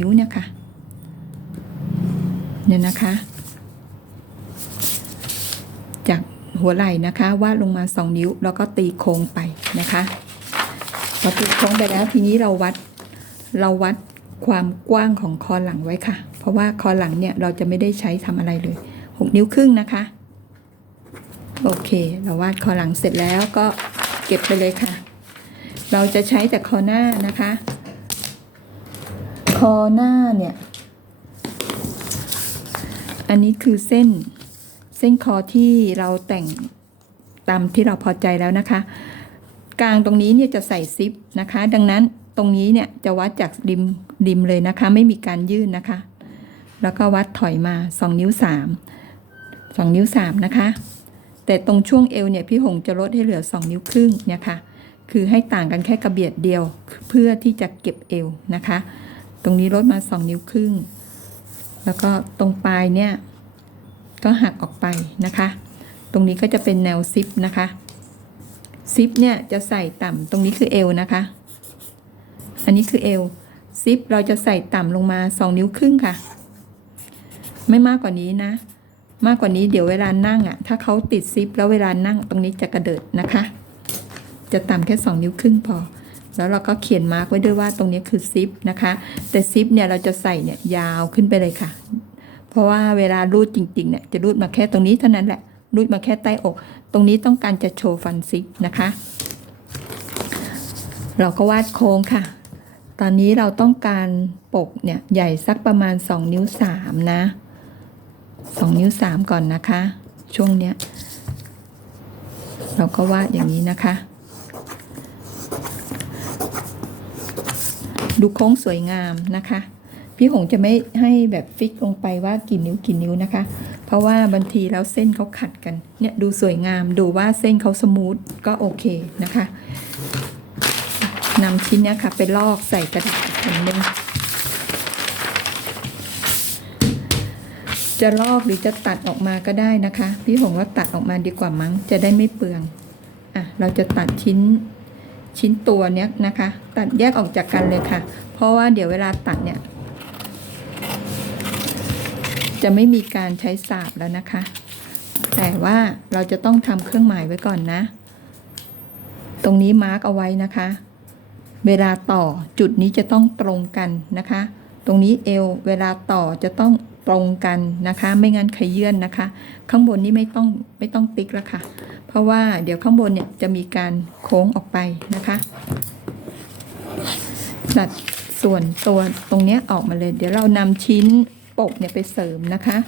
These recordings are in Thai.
นิ้วเนี่ยค่ะ เนี่ยนะคะ จากหัวไหล่นะคะวาดลงมาสองนิ้วแล้วก็ตีโค้งไปนะคะพอตีโค้งไปแล้วทีนี้เราวัดเราวัดความกว้างของคอหลังไว้ค่ะ เพราะว่าคอหลังเนี่ยเราจะไม่ได้ใช้ทำอะไรเลยหกนิ้วครึ่งนะคะ โอเค เราวาดคอหลังเสร็จแล้วก็เก็บไปเลยค่ะ เราจะใช้แต่คอหน้านะคะ คอหน้าเนี่ย อันนี้คือเส้นเส้นคอที่เราแต่งตามที่เราพอใจแล้วนะคะ กลางตรงนี้เนี่ยจะใส่ซิปนะคะ ดังนั้นตรงนี้เนี่ยจะวัดจากริมริมเลยนะคะ ไม่มีการยื่นนะคะ แล้วก็วัดถอยมา 2 นิ้ว 3 2 นิ้ว 3 นะคะ แต่ตรงช่วงเอวเนี่ยพี่หงจะลดให้เหลือ 2 นิ้วครึ่งเนี่ยค่ะคือให้ต่างกันแค่กระเบียดเดียวเพื่อที่จะเก็บเอวนะคะ ตรงนี้ลดมา2นิ้วครึ่ง แล้วก็ตรงปลายเนี่ยก็หักออกไปนะคะ ตรงนี้ก็จะเป็นแนวซิปนะคะซิปเนี่ยจะใส่ต่ำตรงนี้คือเอวนะคะ อันนี้คือเอวซิปเราจะใส่ต่ำลงมา2นิ้วครึ่งค่ะ ไม่มากกว่านี้นะ มากกว่านี้เดี๋ยวเวลานั่งอะ่ะ ถ้าเขาติดซิปแล้วเวลานั่งตรงนี้จะกระเดิดนะคะ จะต่ำแค่2นิ้วครึ่งพอ แล้วเราก็เขียนมาร์กไว้ด้วยว่าตรงนี้คือซิปนะคะ แต่ซิปเนี่ยเราจะใส่เนี่ยยาวขึ้นไปเลยค่ะ เพราะว่าเวลารูดจริงๆเนี่ยจะรูดมาแค่ตรงนี้เท่านั้นแหละ รูดมาแค่ใต้อก ตรงนี้ต้องการจะโชว์ฟันซิปนะคะ เราก็วาดโค้งค่ะ ตอนนี้เราต้องการปกเนี่ยใหญ่สักประมาณ 2 นิ้ว 3 นะ 2 นิ้ว 3 ก่อนนะคะ ช่วงเนี้ย เราก็วาดอย่างนี้นะคะ ดูโค้งสวยงามนะคะ พี่หงจะไม่ให้แบบฟิกลงไปว่ากี่นิ้วกี่นิ้วนะคะ เพราะว่าบางทีแล้วเส้นเขาขัดกันเนี่ยดูสวยงามดูว่าเส้นเขาสมูทก็โอเคนะคะนำชิ้นเนี้ยค่ะไปลอกใส่กระดาษแผ่นหนึ่งจะลอกหรือจะตัดออกมาก็ได้นะคะ พี่หงว่าตัดออกมาดีกว่ามั้งจะได้ไม่เปลืองอะเราจะตัดชิ้น ชิ้นตัวเนี้ยนะคะ ตัดแยกออกจากกันเลยค่ะ เพราะว่าเดี๋ยวเวลาตัดเนี่ย จะไม่มีการใช้สาบแล้วนะคะ แต่ว่าเราจะต้องทำเครื่องหมายไว้ก่อนนะ ตรงนี้มาร์กเอาไว้นะคะ เวลาต่อจุดนี้จะต้องตรงกันนะคะ ตรงนี้เอวเวลาต่อจะต้อง ตรงกันนะคะ ไม่งั้นขยื่นนะคะ ข้างบนนี้ไม่ต้องไม่ต้องติ๊กล้วค่ะ เพราะว่าเดี๋ยวข้างบนเนี่ยจะมีการโค้งออกไปนะคะตัดส่วนตัวตรงเนี้ยออกมาเลย เดี๋ยวเรานำชิ้นปกเนี่ยไปเสริมนะคะ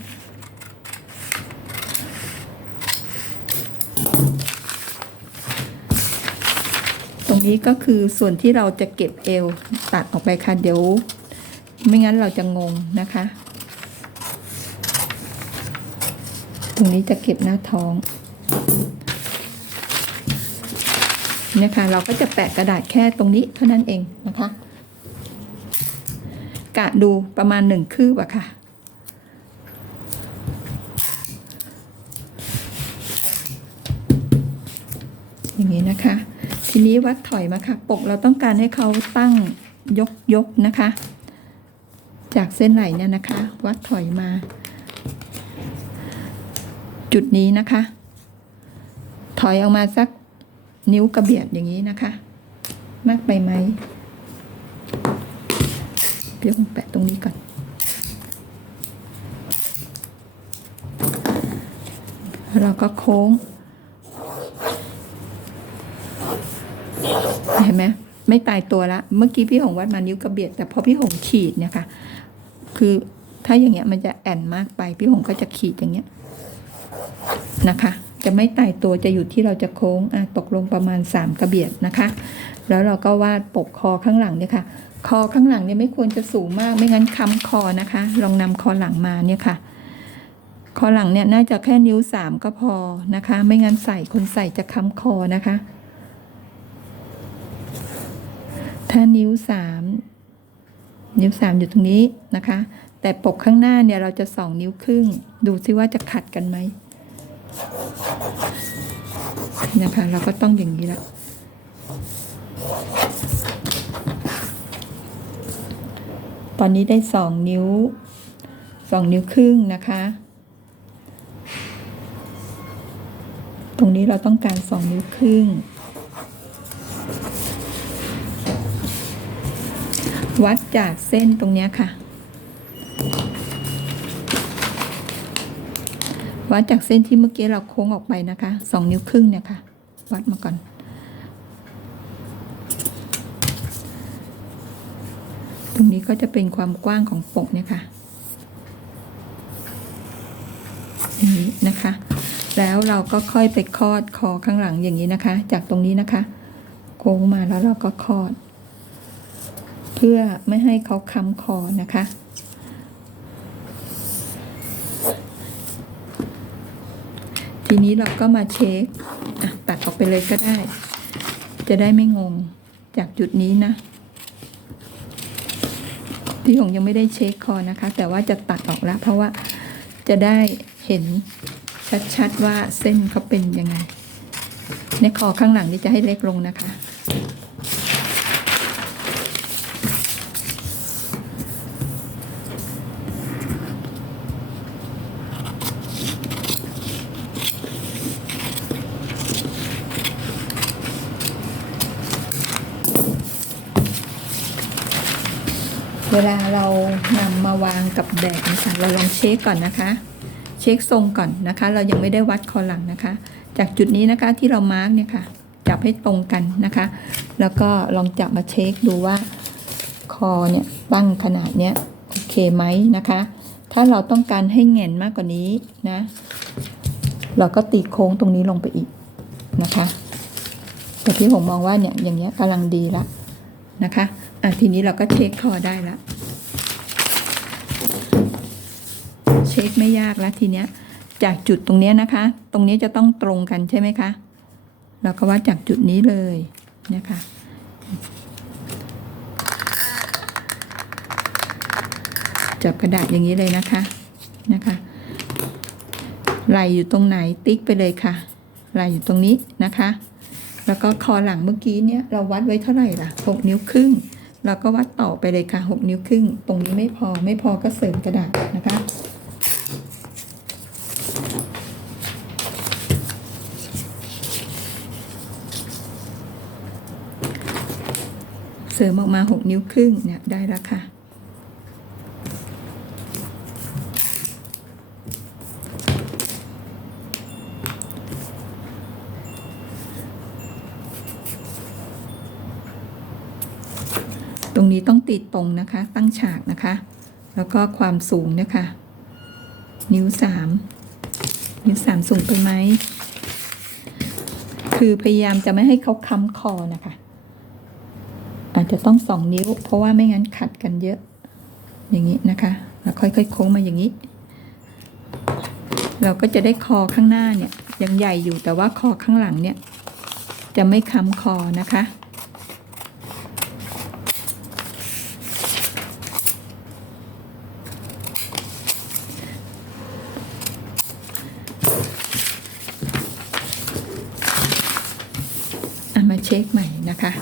ตรงนี้ก็คือส่วนที่เราจะเก็บเอวตัดออกไปค่ะเดี๋ยว ไม่งั้นเราจะงงนะคะ ตรงนี้จะเก็บหน้าท้องนี่ยค่ะเราก็จะแปะกระดาษแค่ตรงนี้เท่านั้นเองนะคะ กะดูประมาณหนึ่งคืบอะค่ะ อย่างนี้นะคะ ทีนี้วัดถอยมาค่ะ ปกเราต้องการให้เขาตั้งยกยกนะคะ จากเส้นไหลเนี่ยนะคะ วัดถอยมา จุดนี้นะคะ ถอยออกมาสักนิ้วกระเบียดอย่างนี้นะคะ มากไปไหมเดี๋ยวผมแปะตรงนี้ก่อนแล้วเราก็โค้ง เห็นไหมไม่ตายตัวละ เมื่อกี้พี่หงวัดมานิ้วกระเบียด แต่พอพี่หงขีดเนี่ยค่ะ คือถ้าอย่างเงี้ยมันจะแอนมากไป พี่หงก็จะขีดอย่างเงี้ย นะคะ จะไม่ตายตัวจะอยู่ที่เราจะโค้งตกลงประมาณสามกระเบียดนะคะ แล้วเราก็วาดปกคอข้างหลังเนี่ยค่ะ คอข้างหลังเนี่ยไม่ควรจะสูงมากไม่งั้นค้ำคอนะคะ ลองนำคอหลังมาเนี่ยค่ะคอหลังเนี่ยน่าจะแค่นิ้วสามก็พอนะคะ ไม่งั้นใส่คนใส่จะค้ำคอนะคะ ถ้านิ้วสามนิ้วสามอยู่ตรงนี้นะคะ แต่ปกข้างหน้าเนี่ยเราจะสองนิ้วครึ่ง ดูซิว่าจะขัดกันไหม นะคะ เราก็ต้องอย่างนี้ละตตอนนี้ได้สองนิ้วสองนิ้วครึ่งนะคะ ตรงนี้เราต้องการสองนิ้วครึ่ง วัดจากเส้นตรงนี้ค่ะ วัดจากเส้นที่เมื่อกี้เราโค้งออกไปนะคะสองนิ้วครึ่งเนี่ยค่ะ วัดมาก่อน ตรงนี้ก็จะเป็นความกว้างของปกเนี่ยค่ะอย่างนี้นะคะ แล้วเราก็ค่อยไปคลอดคอข้างหลังอย่างนี้นะคะ จากตรงนี้นะคะ โค้งมาแล้วเราก็คลอด เพื่อไม่ให้เขาค้ำคอนะคะ ทีนี้เราก็มาเช็คตัดออกไปเลยก็ได้ จะได้ไม่งงจากจุดนี้นะ พี่หงยังไม่ได้เช็คคอนะคะ แต่ว่าจะตัดออกแล้ว เพราะว่าจะได้เห็นชัดๆว่าเส้นเขาเป็นยังไงในคอข้างหลังนี่จะให้เล็กลงนะคะ เวลาเรานำมาวางกับแบบนะคะเราลองเช็คก่อนนะคะ เช็คทรงก่อนนะคะ เรายังไม่ได้วัดคอหลังนะคะ จากจุดนี้นะคะที่เรามาร์กเนี่ยค่ะ จับให้ตรงกันนะคะ แล้วก็ลองจับมาเช็คดูว่าคอเนี่ยตั้งขนาดเนี้ยโอเคไหมนะคะ ถ้าเราต้องการให้แหง่นมากกว่านี้นะ เราก็ตีโค้งตรงนี้ลงไปอีกนะคะแต่พี่ผมมองว่าเนี่ยอย่างเงี้ยกำลังดีละนะคะ อะทีนี้เราก็เช็คคอได้ละเช็คไม่ยากแล้วทีเนี้ย จากจุดตรงเนี้ยนะคะ ตรงนี้จะต้องตรงกันใช่ไหมคะเราก็วัดจากจุดนี้เลยนะคะจับกระดาษอย่างนี้เลยนะคะนะคะไหลอยู่ตรงไหนติ๊กไปเลยค่ะไหลอยู่ตรงนี้นะคะ แล้วก็คอหลังเมื่อกี้เนี่ยเราวัดไว้เท่าไหร่ล่ะหกนิ้วครึ่ง เราก็วัดต่อไปเลยค่ะหกนิ้วครึ่ง ตรงนี้ไม่พอไม่พอก็เสริมกระดาษนะคะเสริมออกมาหกนิ้วครึ่งเนี่ยได้แล้วค่ะ ตรงนี้ต้องติดตรงนะคะ ตั้งฉากนะคะ แล้วก็ความสูงเนี่ยค่ะ นิ้วสามนิ้วสามสูงไปไหม คือพยายามจะไม่ให้เขาค้ำคอนะคะ อาจจะต้องสองนิ้ว เพราะว่าไม่งั้นขัดกันเยอะ อย่างนี้นะคะ แล้วค่อยๆโค้งมาอย่างนี้ เราก็จะได้คอข้างหน้าเนี่ยยังใหญ่อยู่แต่ว่าคอข้างหลังเนี่ย จะไม่ค้ำคอนะคะ เช็คใหม่นะคะ